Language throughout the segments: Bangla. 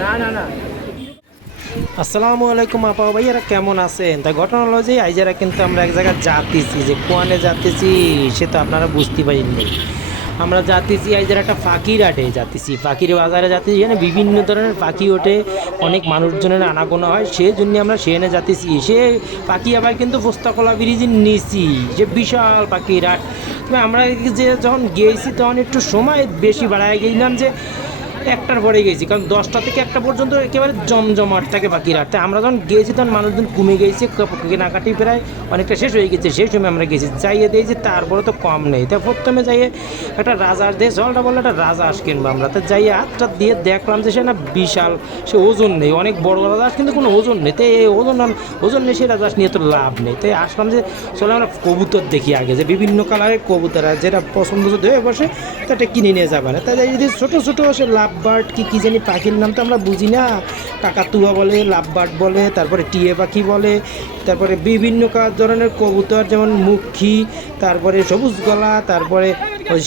না না না। আসসালামু আলাইকুম আপা ভাইয়ারা, কেমন আছেন? তাই ঘটনা হলো যে আইজারা কিন্তু আমরা এক জায়গায় যাতেছি, যে কোয়ানে যাতেছি সে তো আপনারা বুঝতে পারেননি। আমরা যাতেছি আইজারা একটা ফাঁকির আটে যাতেছি, ফাঁকির বাজারে যাতেছি, এখানে বিভিন্ন ধরনের পাখি ওঠে, অনেক মানুষজনের আনাগোনা হয়, সেই জন্য আমরা সেখানে যাতেছি। সে পাখি আবার কিন্তু পোস্তাকলা ব্রিজের নিচি, যে বিশাল পাখির আট। তবে আমরা যে যখন গিয়েছি তখন একটু সময় বেশি বাড়ায় গেলাম, যে একটার পরে গেছি, কারণ 10টা থেকে 1টা পর্যন্ত একেবারে জমজমাট থাকে বাকি রাখতে। আমরা যখন গিয়েছি তখন মানুষজন কমে গেছে, কেনাকাটি প্রায় অনেকটা শেষ হয়ে গেছে, সেই সময় আমরা গেছি। যাইয়ে দিয়েছি তারপরে তো কম নেই, তাই প্রথমে যাইয়ে একটা রাজার দিয়ে জলটা বললে একটা রাজহাঁস কিনবো আমরা। তো যাইয়ে হাতটা দিয়ে দেখলাম যে সে না বিশাল, সে ওজন নেই, অনেক বড় রাজহাঁস কিন্তু কোনো ওজন নেই। তাই এই ওজন নেই, সেই রাজহাঁস নিয়ে তো লাভ নেই। তাই আসলাম যে চলে আমরা কবুতর দেখি আগে, যে বিভিন্ন কালারের কবুতর আছে, যেটা পছন্দ যদি হয়ে বসে তো এটা কিনে নিয়ে যাবে না। তাই যদি ছোটো ছোটো সে লাভ বার্ড কি জানি পাখির নাম তো আমরা বুঝি না, কাকাতুয়া বলে, লাভ বার্ড বলে, তারপরে টিয়ে পাখি বলে, তারপরে বিভিন্ন ধরনের কবুতর যেমন মুখী, তারপরে সবুজ গলা, তারপরে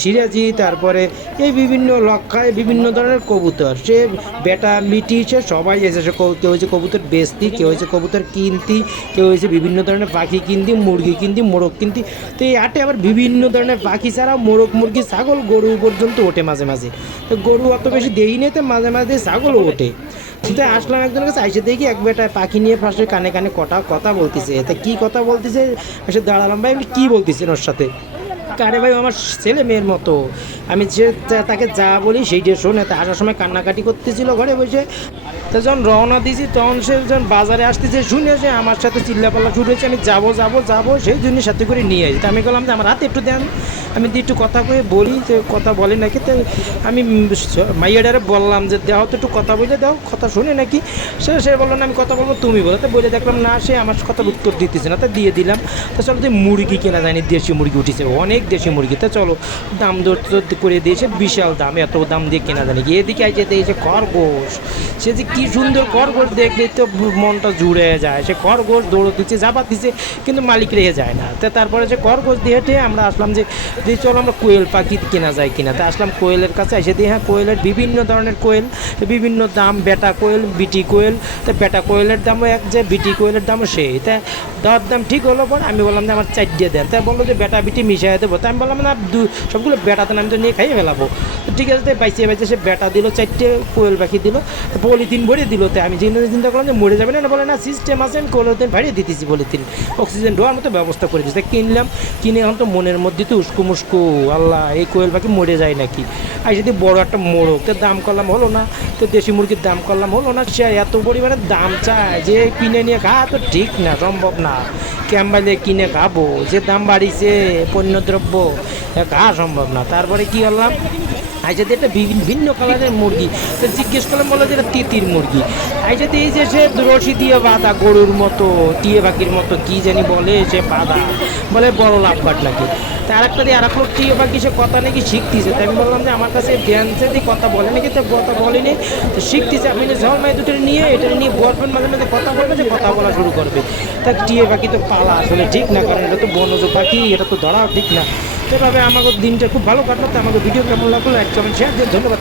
সিরাজি, তারপরে এই বিভিন্ন লক্ষায় বিভিন্ন ধরনের কবুতর। সে বেটা মিটি সে সবাই এসে, সে কেউ হয়েছে কবুতর বেচতি, কেউ হয়েছে কবুতর কিনতি, কেউ হয়েছে বিভিন্ন ধরনের পাখি কিনতি, মুরগি কিনতি, মোরগ কিনতি। তো এই হাটে আবার বিভিন্ন ধরনের পাখি ছাড়া মোরগ, মুরগি, ছাগল, গরু পর্যন্ত ওঠে মাঝে মাঝে। তো গরু অত বেশি দেই নেই, তো মাঝে মাঝে ছাগলও ওঠে। কিন্তু আসলাম একজনের কাছে, আইসে দেখি এক বেটায় পাখি নিয়ে ফার্স্টে কানে কানে কথা বলতেছে। তা কী কথা বলতেছে, এসে দাঁড়ালাম, ভাই আপনি কী বলতেছেন ওর সাথে? আরে ভাই আমার ছেলে মেয়ের মতো, আমি যে তাকে যা বলি সেইটা শোনে। তা আসার সময় কান্নাকাটি করতেছিল ঘরে বসে। তো যখন রওনা দিয়েছি তখন সে যখন বাজারে আসতেছে শুনে সে আমার সাথে চিল্লাপাল্লা শুরু হয়েছে, আমি যাবো সেই জন্য সাথে করে নিয়ে আসি। তা আমি বললাম যে আমার হাতে একটু দেন, আমি দিয়ে একটু কথা কয়ে বলি, যে কথা বলে নাকি। তো আমি মাইয়াডারে বললাম যে দেও তো একটু কথা বলে দাও, কথা শুনে নাকি। সে বললো না আমি কথা বলবো, তুমি বলো। তো বলে দেখলাম না, সে আমার কথার উত্তর দিতেছে না। তা দিয়ে দিলাম। তো চলো যে মুরগি কেনা যায়নি, দেশি মুরগি উঠেছে, অনেক দেশি মুরগি। তা চলো দাম দর করে দিয়েছে, বিশাল দাম, এত দাম দিয়ে কেনা জানি। এদিকে আইছে দিয়েছে খরগোশ। সে যে কী সুন্দর খরগোশ, দেখলে তো মনটা জুড়ে যায়। সে খরগোশ দৌড় দিচ্ছে, জাপা দিচ্ছে, কিন্তু মালিক রেখে যায় না। তো তারপরে সে খরগোশ দিয়ে হেঁটে আমরা আসলাম যে চলো আমরা কোয়েল পাখি কেনা যায় কিনা। তা আসলাম কোয়েলের কাছে, এসে দিয়ে হ্যাঁ কোয়েলের বিভিন্ন ধরনের কোয়েল, বিভিন্ন দাম, বেটা কোয়েল, বিটি কোয়েল। তো বেটা কোয়েলের দামও এক, যে বিটি কোয়েলের দামও সেই। তা দর দাম ঠিক হলো পর আমি বললাম যে আমার 4 দেন। তাই বললো যে বেটা বিটি মিশিয়ে দেবো। তাই আমি বললাম না, সবগুলো বেটাতে আমি তো নিয়ে খাইয়ে ফেলাবো। তো ঠিক আছে, তাই বাইচে সে বেটা দিল 4টে, কোয়েল পাখি দিল, পলিথিন ভরে দিল। তাই আমি চিন্তা করলাম যে মরে যাবে না, বলে না সিস্টেম আছে, আমি পলিথিন ভারিয়ে দিতেছি, পলিথিন অক্সিজেন ঢোয়ার মতো ব্যবস্থা করে দিচ্ছি। তাই কিনলাম, কিনে এখন তো মনের মধ্যে তো উস্কু মুস্কু, আল্লাহ এই কোয়েল পাখি মরে যায় নাকি। আর যদি বড় একটা মোরগ, তো দাম করলাম হলো না, তো দেশি মুরগির দাম করলাম হলো না। সে এত পরিমাণে দাম চায় যে কিনে নিয়ে খাওয়া তো ঠিক না, সম্ভব না। ক্যাম্বাইলে কিনে খাবো, যে দাম বাড়িছে পণ্যদ্রব্য, খাওয়া সম্ভব না। তারপরে কি করলাম, আইসাতে একটা ভিন্ন কালারের মুরগি। তো জিজ্ঞেস করলাম, বললো যে এটা তিতির মুরগি। আইসাতে এই যে সে রশি দিয়ে বাঁধা, গরুর মতো, টিয়ে পাখির মতো কি জানি বলে, সে বাঁধা, বলে বড় লাভবাট নাকি। তা আরেকটা দিয়ে আর এক লোক টিয়ে পাখি, সে কথা নাকি শিখতেছে। তাই আমি বললাম যে আমার কাছে ড্যান্সে দিয়ে কথা বলে নাকি, তো কথা বলেনি, তো শিখতেছে। আপনি যে ঝড় দুটো নিয়ে এটা নিয়ে বলবেন, মাঝে মাঝে কথা বলবে, যে কথা বলা শুরু করবে। তা টিয়ে পাখি তো পালা আসলে ঠিক না, কারণ এটা তো বনজ পাখি, এটা তো ধরাও ঠিক না। সেভাবে আমাদের দিনটা খুব ভালো কাটলো। তো আমাদের ভিডিও কেমন লাগলো, লাইক কমেন্ট শেয়ার দিয়ে ধন্যবাদ।